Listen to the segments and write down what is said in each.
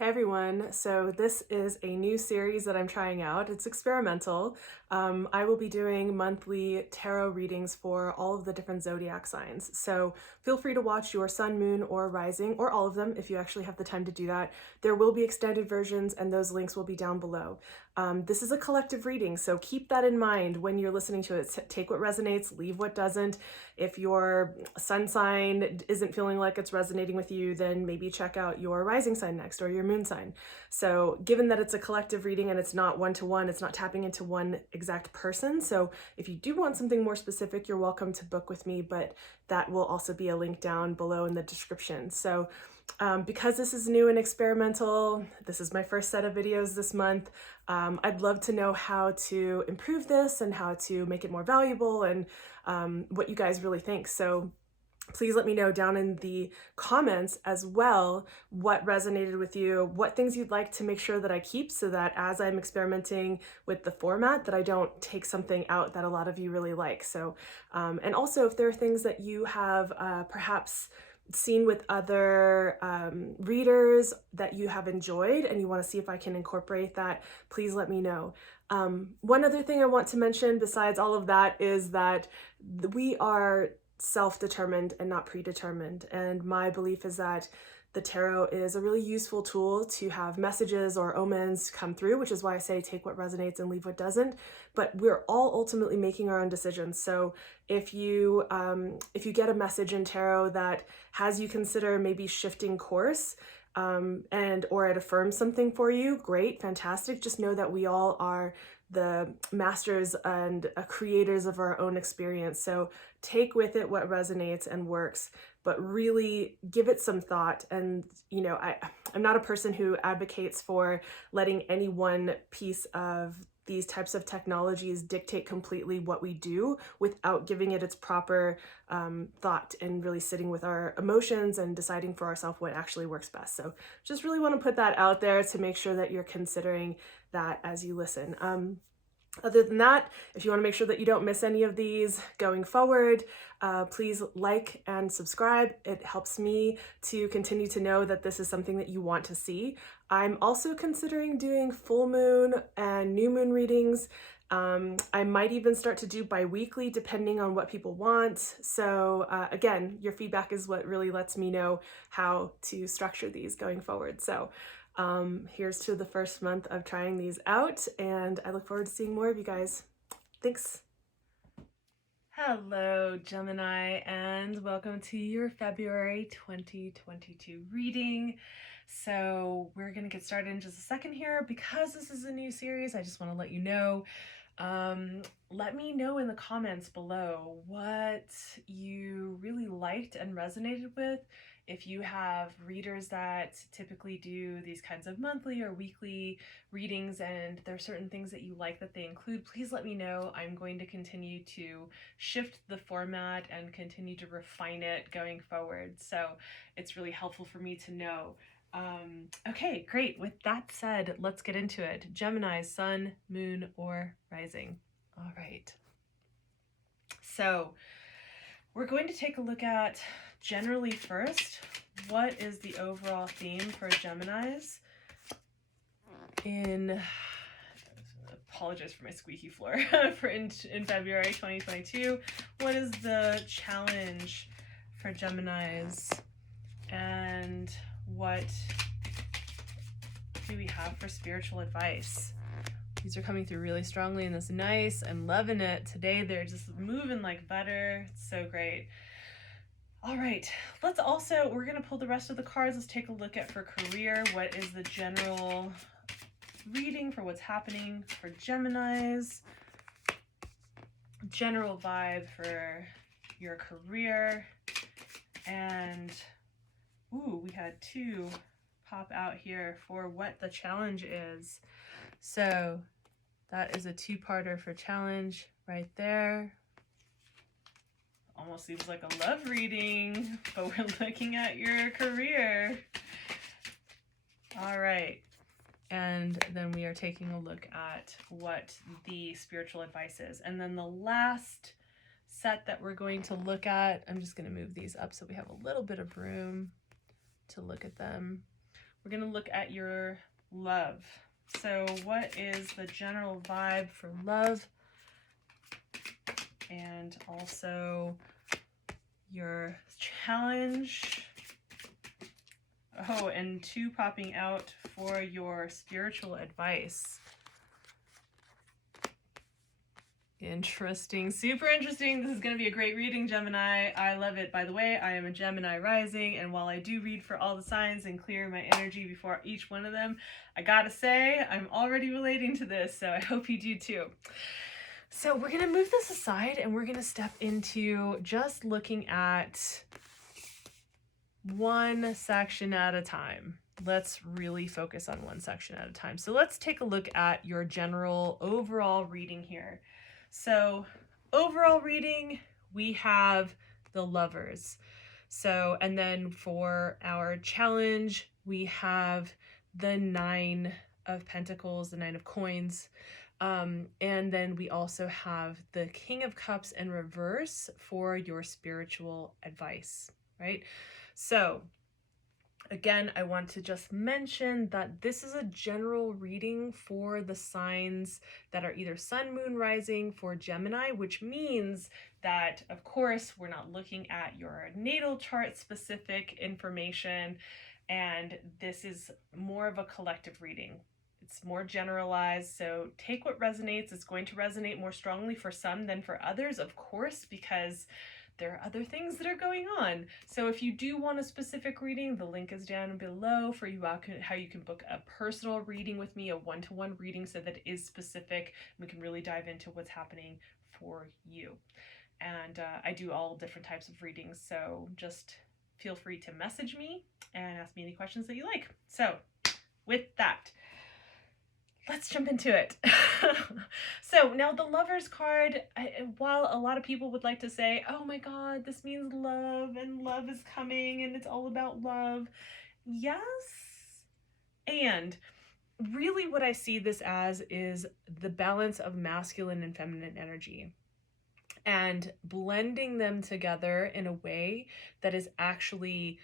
Hey everyone, so this is a new series that I'm trying out. It's experimental. I will be doing monthly tarot readings for all of the different zodiac signs. So feel free to watch your sun, moon, or rising, or all of them if you actually have the time to do that. There will be extended versions and those links will be down below. This is a collective reading, so keep that in mind when you're listening to it. Take what resonates, leave what doesn't. If your sun sign isn't feeling like it's resonating with you, then maybe check out your rising sign next or your moon sign. So given that it's a collective reading and it's not one-to-one, it's not tapping into one exact person. So if you do want something more specific, you're welcome to book with me, but that will also be a link down below in the description. So because this is new and experimental, this is my first set of videos this month. I'd love to know how to improve this and how to make it more valuable and what you guys really think. So please let me know down in the comments as well what resonated with you, what things you'd like to make sure that I keep so that as I'm experimenting with the format that I don't take something out that a lot of you really like. So, and also if there are things that you have perhaps seen with other readers that you have enjoyed and you want to see if I can incorporate that, please let me know. One other thing I want to mention besides all of that is that we are self-determined and not predetermined. And my belief is that the tarot is a really useful tool to have messages or omens come through, which is why I say take what resonates and leave what doesn't. But we're all ultimately making our own decisions. So if you get a message in tarot that has you consider maybe shifting course, or it affirms something for you, great, fantastic. Just know that we all are the masters and creators of our own experience. So take with it what resonates and works, but really give it some thought. And, you know, I'm not a person who advocates for letting any one piece of these types of technologies dictate completely what we do without giving it its proper thought and really sitting with our emotions and deciding for ourselves what actually works best. So just really want to put that out there to make sure that you're considering that as you listen. Other than that, if you want to make sure that you don't miss any of these going forward, please like and subscribe. It helps me to continue to know that this is something that you want to see. I'm also considering doing full moon and new moon readings. I might even start to do bi-weekly depending on what people want. So again, your feedback is what really lets me know how to structure these going forward. So here's to the first month of trying these out, and I look forward to seeing more of you guys. Thanks. Hello, Gemini, and welcome to your February 2022 reading. So we're going to get started in just a second here. Because this is a new series, I just want to let you know. Let me know in the comments below what you really liked and resonated with. If you have readers that typically do these kinds of monthly or weekly readings and there are certain things that you like that they include, please let me know. I'm going to continue to shift the format and continue to refine it going forward. So it's really helpful for me to know. Okay, great. With that said, let's get into it. Gemini, sun, moon, or rising. All right. So we're going to take a look at generally first, what is the overall theme for Geminis apologize for my squeaky floor, in February 2022. What is the challenge for Geminis and what do we have for spiritual advice? These are coming through really strongly and that's nice. I'm loving it. Today they're just moving like butter. It's so great. All right, we're going to pull the rest of the cards. Let's take a look at for career. What is the general reading for what's happening for Geminis? General vibe for your career. And, ooh, we had two pop out here for what the challenge is. So that is a two-parter for challenge right there. Almost seems like a love reading, but we're looking at your career. All right. And then we are taking a look at what the spiritual advice is. And then the last set that we're going to look at, I'm just going to move these up so we have a little bit of room to look at them. we're going to look at your love. So what is the general vibe for love? And also your challenge. Oh, and 2 popping out for your spiritual advice. Interesting, super interesting. This is going to be a great reading, Gemini. I love it. By the way, I am a Gemini rising, and while I do read for all the signs and clear my energy before each one of them, I gotta say, I'm already relating to this, so I hope you do too. So we're going to move this aside, and we're going to step into just looking at one section at a time. Let's really focus on one section at a time. So let's take a look at your general overall reading here. So overall reading, we have the Lovers. So, and then for our challenge, we have the 9 of Pentacles, the 9 of Coins. And then we also have the King of Cups in reverse for your spiritual advice, right? So again, I want to just mention that this is a general reading for the signs that are either Sun, Moon, Rising for Gemini, which means that, of course, we're not looking at your natal chart specific information, and this is more of a collective reading. It's more generalized, so take what resonates. It's going to resonate more strongly for some than for others, of course, because there are other things that are going on. So if you do want a specific reading, the link is down below for you how you can book a personal reading with me, a one-to-one reading, so that it is specific. We can really dive into what's happening for you. And I do all different types of readings, so just feel free to message me and ask me any questions that you like. So with that, let's jump into it. So now the Lovers card, while a lot of people would like to say, oh my God, this means love and love is coming and it's all about love. Yes. And really what I see this as is the balance of masculine and feminine energy, and blending them together in a way that is actually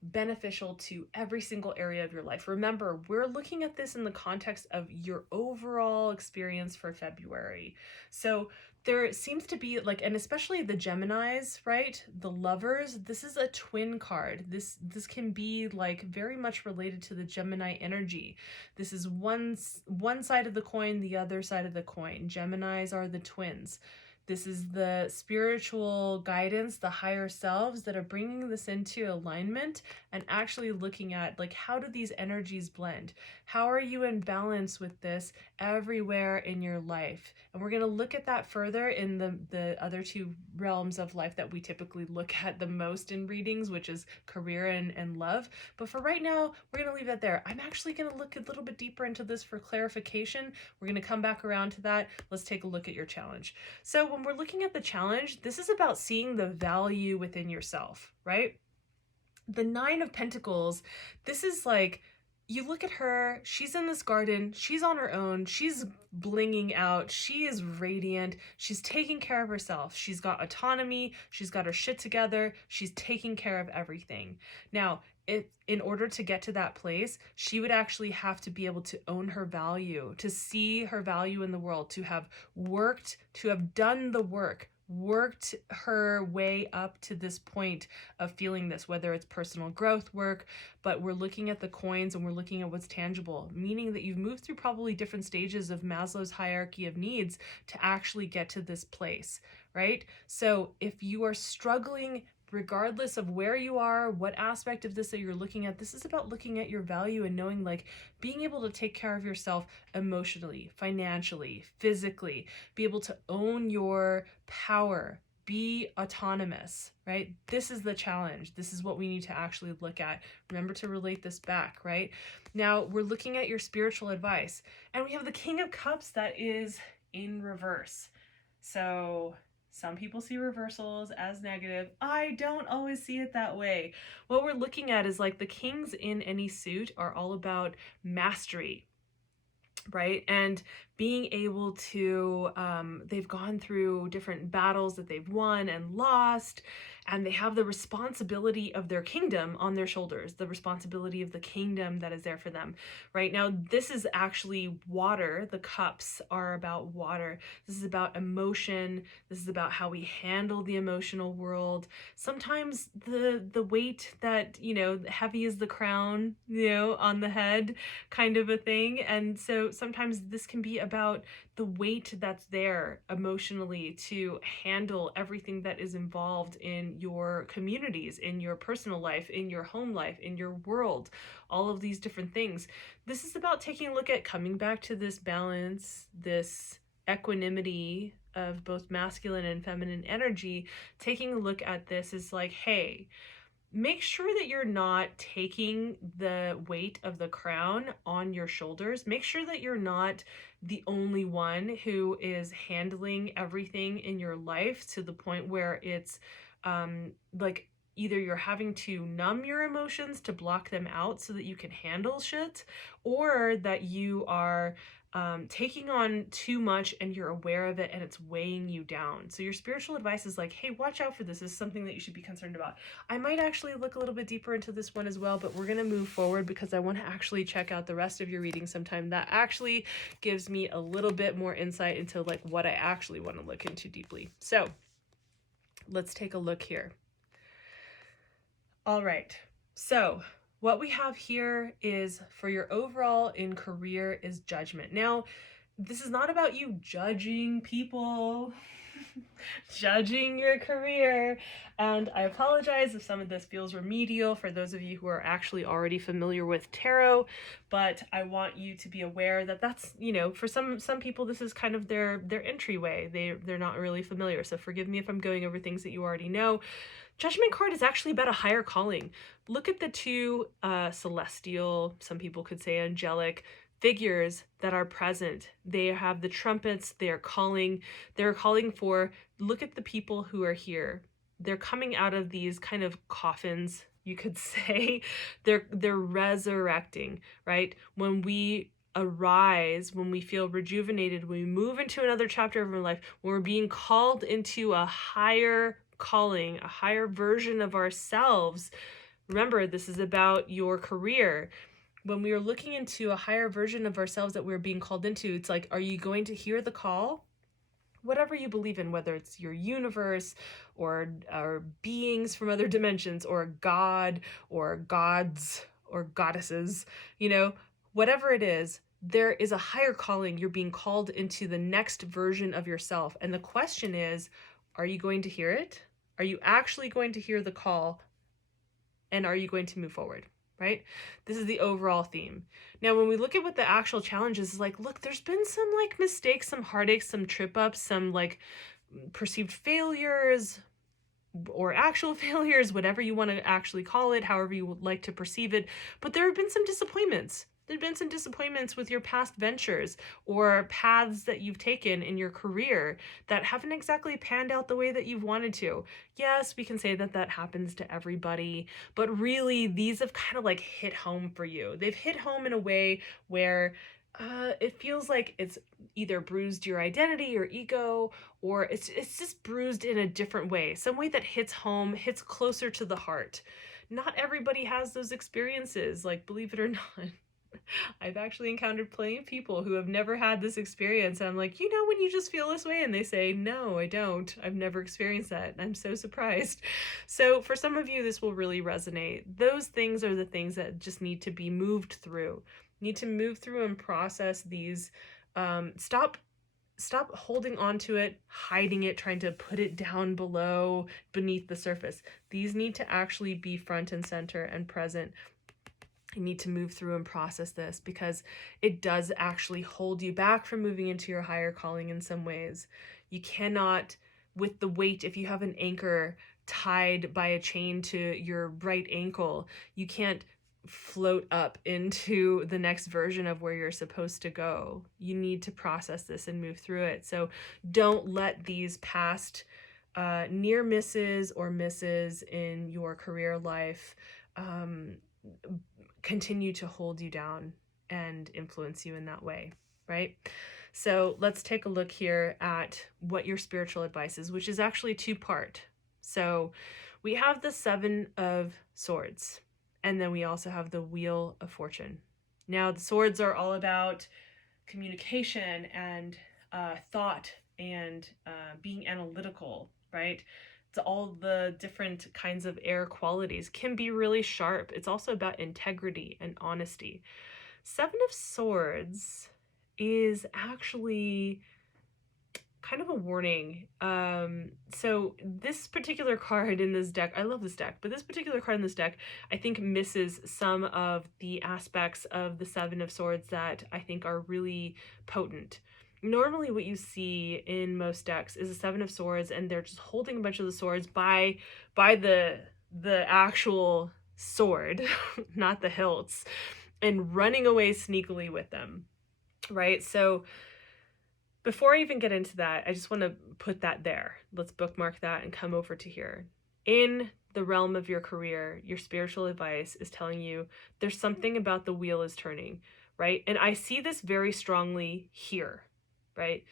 beneficial to every single area of your life. Remember, we're looking at this in the context of your overall experience for February. So there seems to be like, and especially the Geminis, right? The Lovers, this is a twin card. This can be like very much related to the Gemini energy. This is one side of the coin, the other side of the coin. Geminis are the twins. This is the spiritual guidance, the higher selves that are bringing this into alignment and actually looking at like, how do these energies blend? How are you in balance with this everywhere in your life? And we're going to look at that further in the other 2 realms of life that we typically look at the most in readings, which is career and love. But for right now, we're going to leave that there. I'm actually going to look a little bit deeper into this for clarification. We're going to come back around to that. Let's take a look at your challenge. So when we're looking at the challenge, this is about seeing the value within yourself, right? The 9 of Pentacles, this is like, you look at her, she's in this garden, she's on her own, she's blinging out, she is radiant, she's taking care of herself, she's got autonomy, she's got her shit together, she's taking care of everything. Now, in order to get to that place, she would actually have to be able to own her value, to see her value in the world, to have worked, to have done the work, worked her way up to this point of feeling this, whether it's personal growth work, but we're looking at the coins and we're looking at what's tangible, meaning that you've moved through probably different stages of Maslow's hierarchy of needs to actually get to this place, right? So if you are struggling, regardless of where you are, what aspect of this that you're looking at, this is about looking at your value and knowing, like, being able to take care of yourself emotionally, financially, physically, be able to own your power, be autonomous, right? This is the challenge. This is what we need to actually look at. Remember to relate this back, right? Now we're looking at your spiritual advice, and we have the King of Cups that is in reverse. So some people see reversals as negative. I don't always see it that way. What we're looking at is like the kings in any suit are all about mastery, right? And being able to, they've gone through different battles that they've won and lost, and they have the responsibility of their kingdom on their shoulders, the responsibility of the kingdom that is there for them. Right now, this is actually water. The cups are about water. This is about emotion. This is about how we handle the emotional world. Sometimes the weight that, heavy is the crown, on the head, kind of a thing. And so sometimes this can be about the weight that's there emotionally to handle everything that is involved in your communities, in your personal life, in your home life, in your world, all of these different things. This is about taking a look at coming back to this balance, this equanimity of both masculine and feminine energy. Taking a look at this is like, hey, make sure that you're not taking the weight of the crown on your shoulders. Make sure that you're not the only one who is handling everything in your life to the point where it's like either you're having to numb your emotions to block them out so that you can handle shit, or that you are taking on too much and you're aware of it and it's weighing you down. So your spiritual advice is like, hey, watch out for this. This is something that you should be concerned about. I might actually look a little bit deeper into this one as well, but we're going to move forward because I want to actually check out the rest of your reading sometime. That actually gives me a little bit more insight into like what I actually want to look into deeply. So let's take a look here. All right. So what we have here is for your overall in career is judgment. Now, this is not about you judging people, judging your career. And I apologize if some of this feels remedial for those of you who are actually already familiar with tarot, but I want you to be aware that that's, for some people, this is kind of their entryway. They're not really familiar. So forgive me if I'm going over things that you already know. Judgment card is actually about a higher calling. Look at the two celestial, some people could say angelic, figures that are present. They have the trumpets. They're calling for, look at the people who are here. They're coming out of these kind of coffins, you could say. They're resurrecting, right? When we arise, when we feel rejuvenated, when we move into another chapter of our life, when we're being called into a higher calling, a higher version of ourselves. Remember, this is about your career. When we are looking into a higher version of ourselves that we're being called into, it's like, are you going to hear the call? Whatever you believe in, whether it's your universe or beings from other dimensions or God or gods or goddesses, whatever it is, there is a higher calling. You're being called into the next version of yourself. And the question is, are you going to hear it? Are you actually going to hear the call? And are you going to move forward? Right? This is the overall theme. Now, when we look at what the actual challenge is, like, look, there's been some like mistakes, some heartaches, some trip ups, some like perceived failures or actual failures, whatever you want to actually call it, however you would like to perceive it. But there have been some disappointments. There've been some disappointments with your past ventures or paths that you've taken in your career that haven't exactly panned out the way that you've wanted to. Yes, we can say that that happens to everybody, but really these have kind of like hit home for you. They've hit home in a way where it feels like it's either bruised your identity or ego, or it's just bruised in a different way, some way that hits home, hits closer to the heart. Not everybody has those experiences, like, believe it or not. I've actually encountered plenty of people who have never had this experience. And I'm like, when you just feel this way? And they say, no, I don't. I've never experienced that. And I'm so surprised. So for some of you, this will really resonate. Those things are the things that just need to be moved through. Need to move through and process these. Stop holding on to it, hiding it, trying to put it down beneath the surface. These need to actually be front and center and present. You need to move through and process this because it does actually hold you back from moving into your higher calling in some ways. You cannot, with the weight, if you have an anchor tied by a chain to your right ankle, you can't float up into the next version of where you're supposed to go. You need to process this and move through it. So don't let these past near misses or misses in your career life continue to hold you down and influence you in that way, right? So let's take a look here at what your spiritual advice is, which is actually two-part. So we have the Seven of Swords, and then we also have the Wheel of Fortune. Now, the swords are all about communication and thought and being analytical, right? It's all the different kinds of air qualities can be really sharp. It's also about integrity and honesty. Seven of Swords is actually kind of a warning. So this particular card in this deck, I love this deck, but this particular card in this deck, I think misses some of the aspects of the Seven of Swords that I think are really potent. Normally what you see in most decks is a Seven of Swords, and they're just holding a bunch of the swords by the actual sword, not the hilts, and running away sneakily with them, right? So before I even get into that, I just want to put that there. Let's bookmark that and come over to here. In the realm of your career, your spiritual advice is telling you there's something about the wheel is turning, right? And I see this very strongly here, right?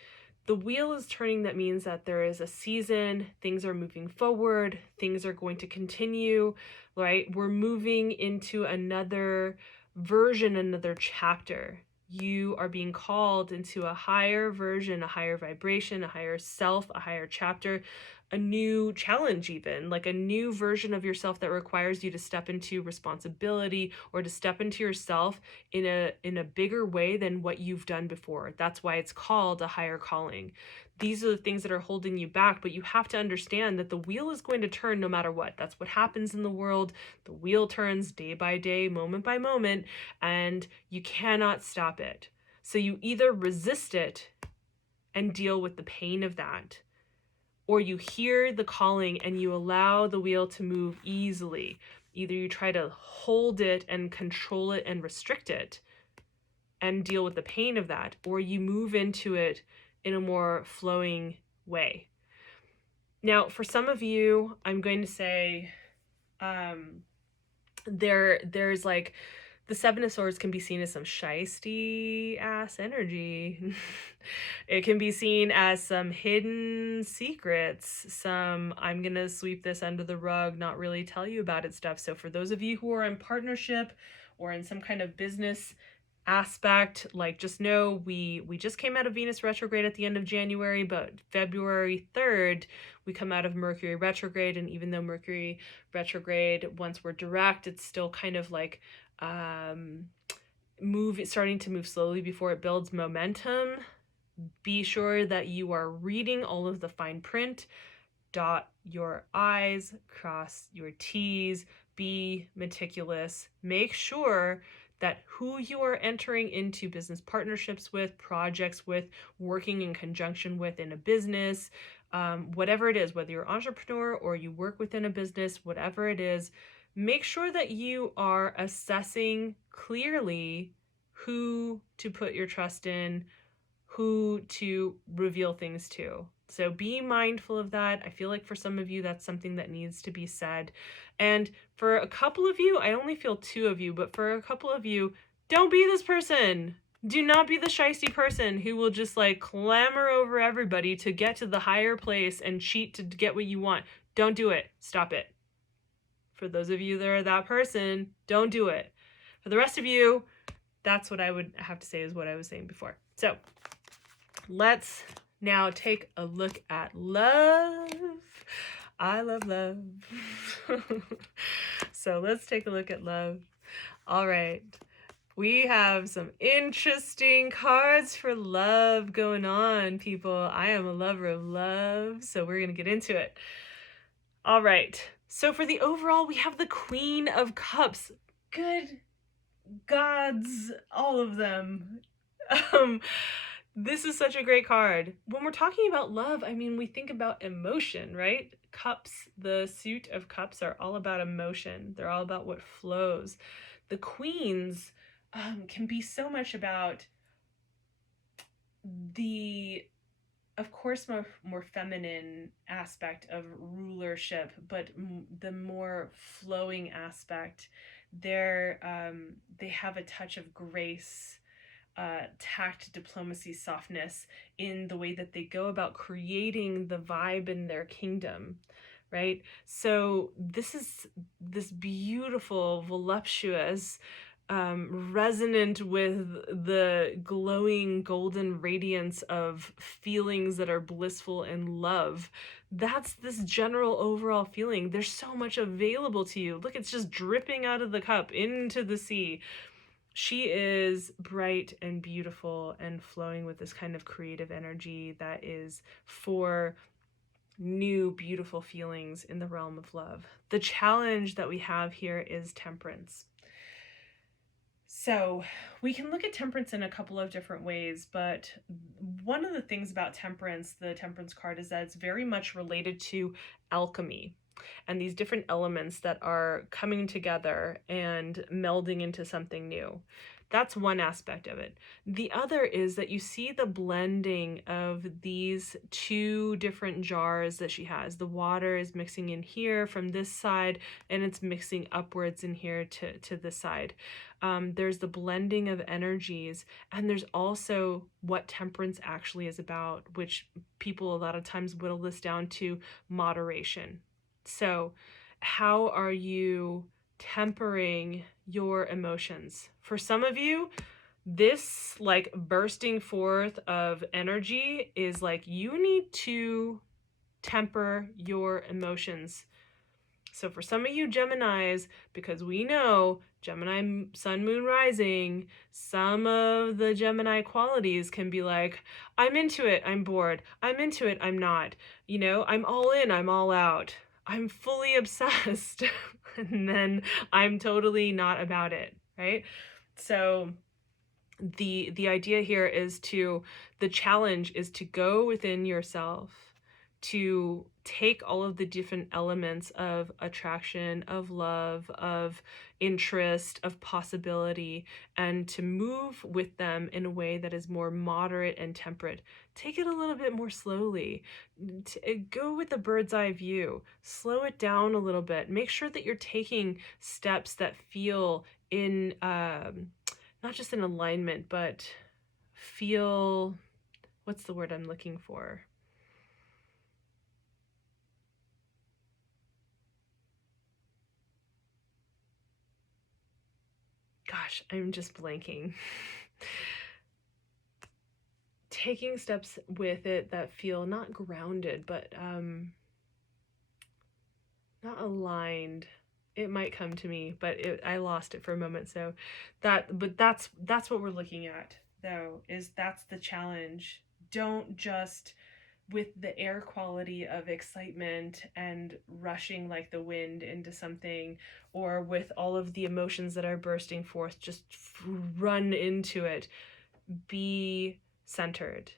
The wheel is turning. That means that there is a season, things are moving forward, things are going to continue, right? We're moving into another version, another chapter. You are being called into a higher version, a higher vibration, a higher self, a higher chapter, a new challenge, even like a new version of yourself that requires you to step into responsibility or to step into yourself in a bigger way than what you've done before. That's why it's called a higher calling. These are the things that are holding you back, but you have to understand that the wheel is going to turn no matter what. That's what happens in the world. The wheel turns day by day, moment by moment, and you cannot stop it. So you either resist it and deal with the pain of that, or you hear the calling and you allow the wheel to move easily. Either you try to hold it and control it and restrict it and deal with the pain of that, or you move into it in a more flowing way. Now, for some of you, I'm going to say there's like the Seven of Swords can be seen as some shisty ass energy. It can be seen as some hidden secrets, some I'm gonna sweep this under the rug, not really tell you about it stuff. So for those of you who are in partnership or in some kind of business aspect, like just know we just came out of Venus retrograde at the end of January, but February 3rd we come out of Mercury retrograde. And even though Mercury retrograde, once we're direct, it's still kind of like starting to move slowly before it builds momentum. Be sure that you are reading all of the fine print. Dot your I's, cross your T's, be meticulous. Make sure that who you are entering into business partnerships with, projects with, working in conjunction with in a business, whatever it is, whether you're an entrepreneur or you work within a business, whatever it is, make sure that you are assessing clearly who to put your trust in, who to reveal things to. So be mindful of that. I feel like for some of you, that's something that needs to be said. And for a couple of you, I only feel two of you, but for a couple of you, don't be this person. Do not be the shisty person who will just like clamor over everybody to get to the higher place and cheat to get what you want. Don't do it. Stop it. For those of you that are that person, don't do it. For the rest of you, that's what I would have to say is what I was saying before. So let's now take a look at love. I love love. So let's take a look at love. All right. We have some interesting cards for love going on, people. I am a lover of love, so we're going to get into it. All right. So for the overall, we have the Queen of Cups. Good gods, all of them. This is such a great card. When we're talking about love, I mean, we think about emotion, right? Cups, the suit of cups are all about emotion. They're all about what flows. The queens can be so much about the, of course, more feminine aspect of rulership, but the more flowing aspect. They have a touch of grace. tact, diplomacy, softness in the way that they go about creating the vibe in their kingdom, right? So this is this beautiful, voluptuous, resonant with the glowing golden radiance of feelings that are blissful and love. That's this general overall feeling. There's so much available to you. Look, it's just dripping out of the cup into the sea. She is bright and beautiful and flowing with this kind of creative energy that is for new, beautiful feelings in the realm of love. The challenge that we have here is temperance. So we can look at temperance in a couple of different ways, but one of the things about temperance, the temperance card, is that it's very much related to alchemy and these different elements that are coming together and melding into something new. That's one aspect of it. The other is that you see the blending of these two different jars that she has. The water is mixing in here from this side, and it's mixing upwards in here to this side. There's the blending of energies, and there's also what temperance actually is about, which people a lot of times whittle this down to moderation. So how are you tempering your emotions? For some of you, this like bursting forth of energy is like you need to temper your emotions. So for some of you Geminis, because we know Gemini sun, moon, rising, some of the Gemini qualities can be like, I'm into it, I'm bored. I'm into it, I'm not. You know, I'm all in, I'm all out. I'm fully obsessed. And then I'm totally not about it, right? So the idea here is the challenge is to go within yourself, to take all of the different elements of attraction, of love, of interest, of possibility, and to move with them in a way that is more moderate and temperate. Take it a little bit more slowly. Go with the bird's eye view. Slow it down a little bit. Make sure that you're taking steps that feel in, not just in alignment, but feel, what's the word I'm looking for? Gosh, I'm just blanking. Taking steps with it that feel not grounded, but not aligned. It might come to me, but I lost it for a moment. So that's what we're looking at, though, is that's the challenge. Don't just, with the air quality of excitement and rushing like the wind into something, or with all of the emotions that are bursting forth, just run into it. Be centered.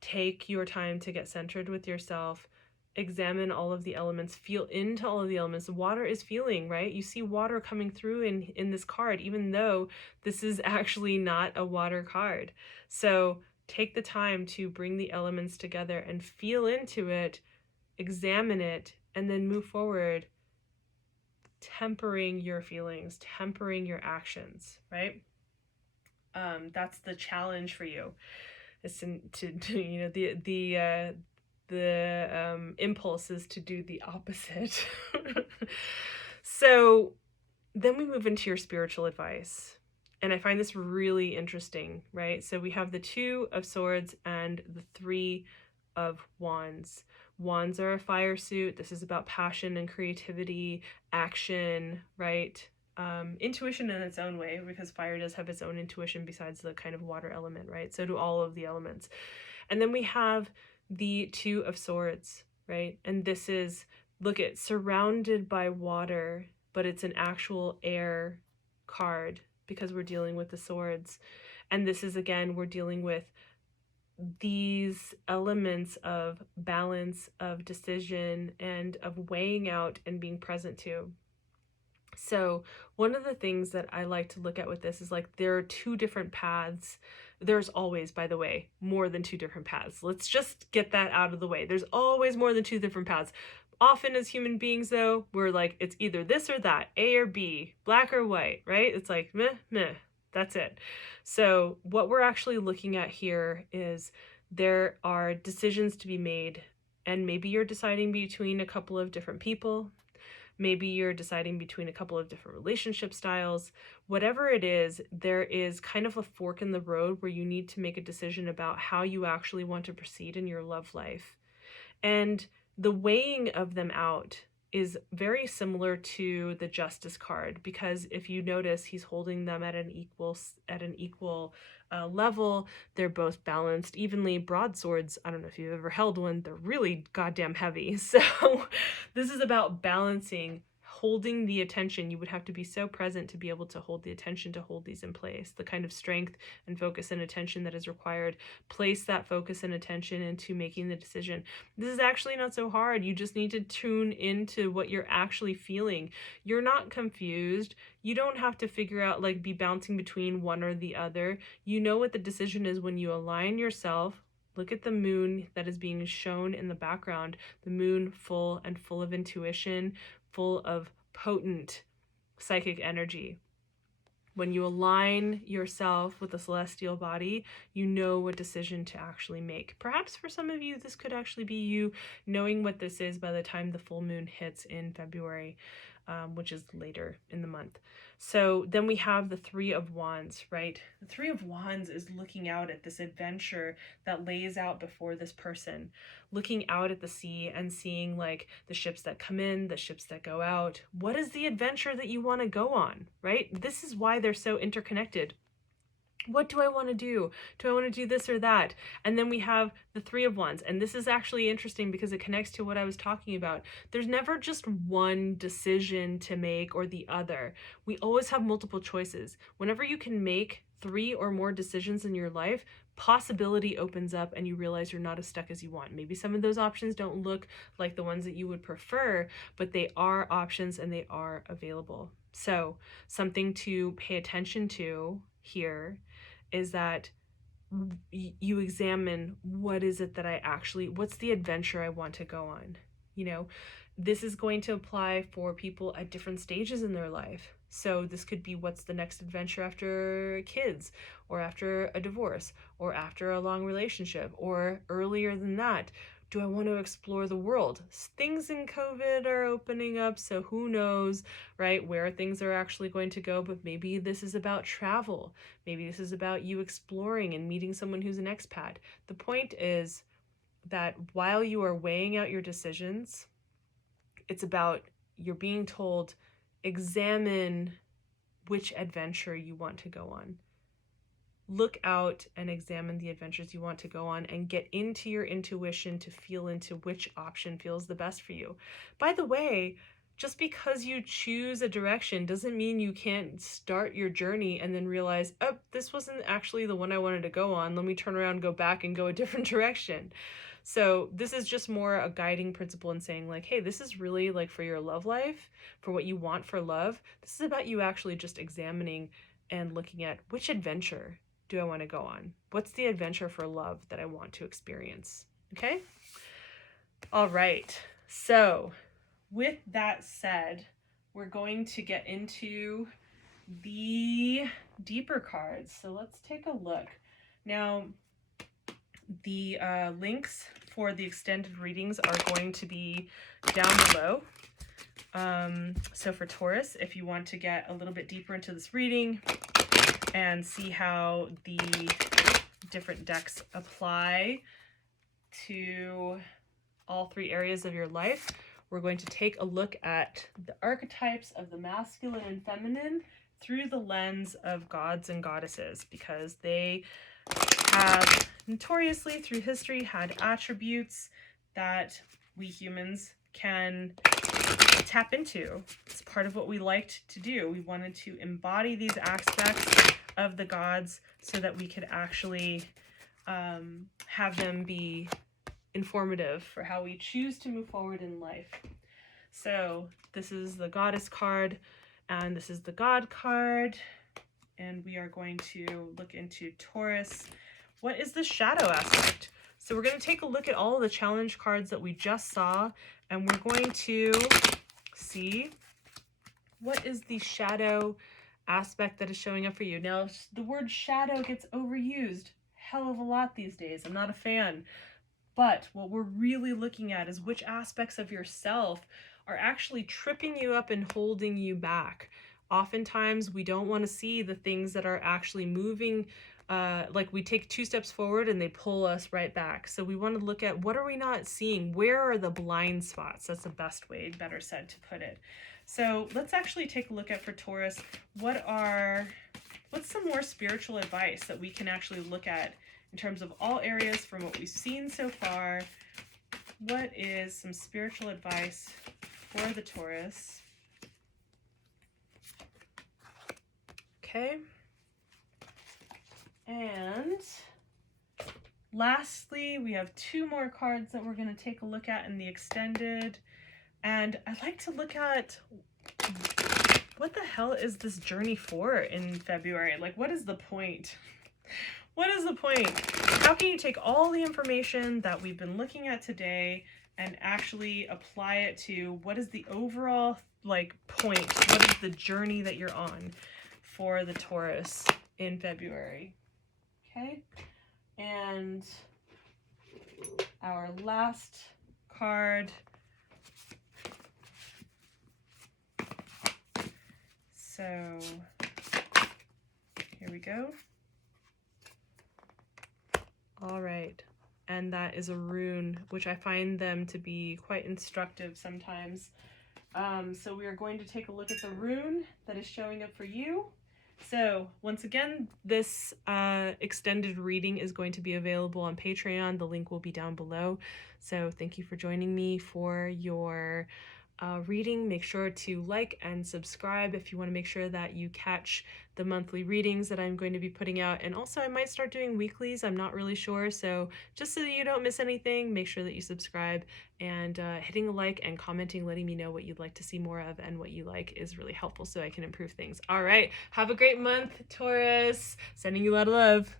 Take your time to get centered with yourself. Examine all of the elements, feel into all of the elements. Water is feeling, right? You see water coming through in this card, even though this is actually not a water card. So take the time to bring the elements together and feel into it, examine it, and then move forward, tempering your feelings, tempering your actions, right? That's the challenge for you. Is to you know, the impulse is to do the opposite. So then we move into your spiritual advice. And I find this really interesting, right? So we have the 2 of Swords and the 3 of Wands. Wands are a fire suit. This is about passion and creativity, action, right? Intuition in its own way, because fire does have its own intuition besides the kind of water element, right? So do all of the elements. And then we have the 2 of Swords, right? And this is, look at, surrounded by water, but it's an actual air card because we're dealing with the swords. And this is, again, we're dealing with these elements of balance, of decision, and of weighing out and being present to. So one of the things that I like to look at with this is like there are 2 different paths. There's always, by the way, more than 2 different paths. Let's just get that out of the way. There's always more than 2 different paths. Often as human beings, though, we're like, it's either this or that, A or B, black or white, right? It's like, meh, meh. That's it. So what we're actually looking at here is there are decisions to be made, and maybe you're deciding between a couple of different people. Maybe you're deciding between a couple of different relationship styles. Whatever it is, there is kind of a fork in the road where you need to make a decision about how you actually want to proceed in your love life. And the weighing of them out is very similar to the Justice card, because if you notice, he's holding them at an equal level. They're both balanced evenly. Broadswords, I don't know if you've ever held one, they're really goddamn heavy. So this is about balancing, holding the attention. You would have to be so present to be able to hold the attention, to hold these in place. The kind of strength and focus and attention that is required. Place that focus and attention into making the decision. This is actually not so hard. You just need to tune into what you're actually feeling. You're not confused. You don't have to figure out, like, be bouncing between one or the other. You know what the decision is when you align yourself. Look at the moon that is being shown in the background. The moon full and full of intuition, full of potent psychic energy. When you align yourself with the celestial body, you know what decision to actually make. Perhaps for some of you, this could actually be you knowing what this is by the time the full moon hits in February, which is later in the month. So then we have the Three of Wands, right? The Three of Wands is looking out at this adventure that lays out before this person, looking out at the sea and seeing, like, the ships that come in, the ships that go out. What is the adventure that you want to go on, right? This is why they're so interconnected. What do I want to do? Do I want to do this or that? And then we have the Three of Wands. And this is actually interesting because it connects to what I was talking about. There's never just one decision to make or the other. We always have multiple choices. Whenever you can make 3 or more decisions in your life, possibility opens up and you realize you're not as stuck as you want. Maybe some of those options don't look like the ones that you would prefer, but they are options and they are available. So something to pay attention to here is that you examine, what is it that what's the adventure I want to go on? You know, this is going to apply for people at different stages in their life. So this could be, what's the next adventure after kids, or after a divorce, or after a long relationship, or earlier than that. Do I want to explore the world? Things in COVID are opening up, so who knows, right, where things are actually going to go. But maybe this is about travel. Maybe this is about you exploring and meeting someone who's an expat. The point is that while you are weighing out your decisions, it's about, you're being told, examine which adventure you want to go on. Look out and examine the adventures you want to go on and get into your intuition to feel into which option feels the best for you. By the way, just because you choose a direction doesn't mean you can't start your journey and then realize, oh, this wasn't actually the one I wanted to go on. Let me turn around, go back and go a different direction. So this is just more a guiding principle in saying, like, hey, this is really like for your love life, for what you want for love. This is about you actually just examining and looking at, which adventure do I want to go on? What's the adventure for love that I want to experience? Okay? All right. So with that said, we're going to get into the deeper cards. So let's take a look. Now, the links for the extended readings are going to be down below. So for Taurus, if you want to get a little bit deeper into this reading and see how the different decks apply to all 3 areas of your life, we're going to take a look at the archetypes of the masculine and feminine through the lens of gods and goddesses, because they have notoriously through history had attributes that we humans can tap into. It's part of what we liked to do. We wanted to embody these aspects of the gods so that we could actually have them be informative for how we choose to move forward in life. So this is the goddess card and this is the god card, and we are going to look into Taurus. What is the shadow aspect? So we're going to take a look at all of the challenge cards that we just saw, and we're going to see what is the shadow aspect that is showing up for you. Now, the word shadow gets overused hell of a lot these days. I'm not a fan. But what we're really looking at is which aspects of yourself are actually tripping you up and holding you back. Oftentimes, we don't want to see the things that are actually moving. Like we take 2 steps forward and they pull us right back. So we want to look at what are we not seeing? Where are the blind spots? That's the best way, better said, to put it. So let's actually take a look at, for Taurus, what's some more spiritual advice that we can actually look at in terms of all areas from what we've seen so far. What is some spiritual advice for the Taurus? Okay. And lastly, we have 2 more cards that we're going to take a look at in the extended. And I'd like to look at what the hell is this journey for in February? Like, what is the point? What is the point? How can you take all the information that we've been looking at today and actually apply it to what is the overall point? What is the journey that you're on for the Taurus in February? Okay. And our last card. So here we go. All right, and that is a rune, which I find them to be quite instructive sometimes. So we are going to take a look at the rune that is showing up for you. So once again, this extended reading is going to be available on Patreon. The link will be down below. So thank you for joining me for your reading. Make sure to like and subscribe if you want to make sure that you catch the monthly readings that I'm going to be putting out. And also I might start doing weeklies. I'm not really sure. So just so that you don't miss anything, make sure that you subscribe, and hitting a like and commenting, letting me know what you'd like to see more of and what you like is really helpful so I can improve things. All right. Have a great month, Taurus. Sending you a lot of love.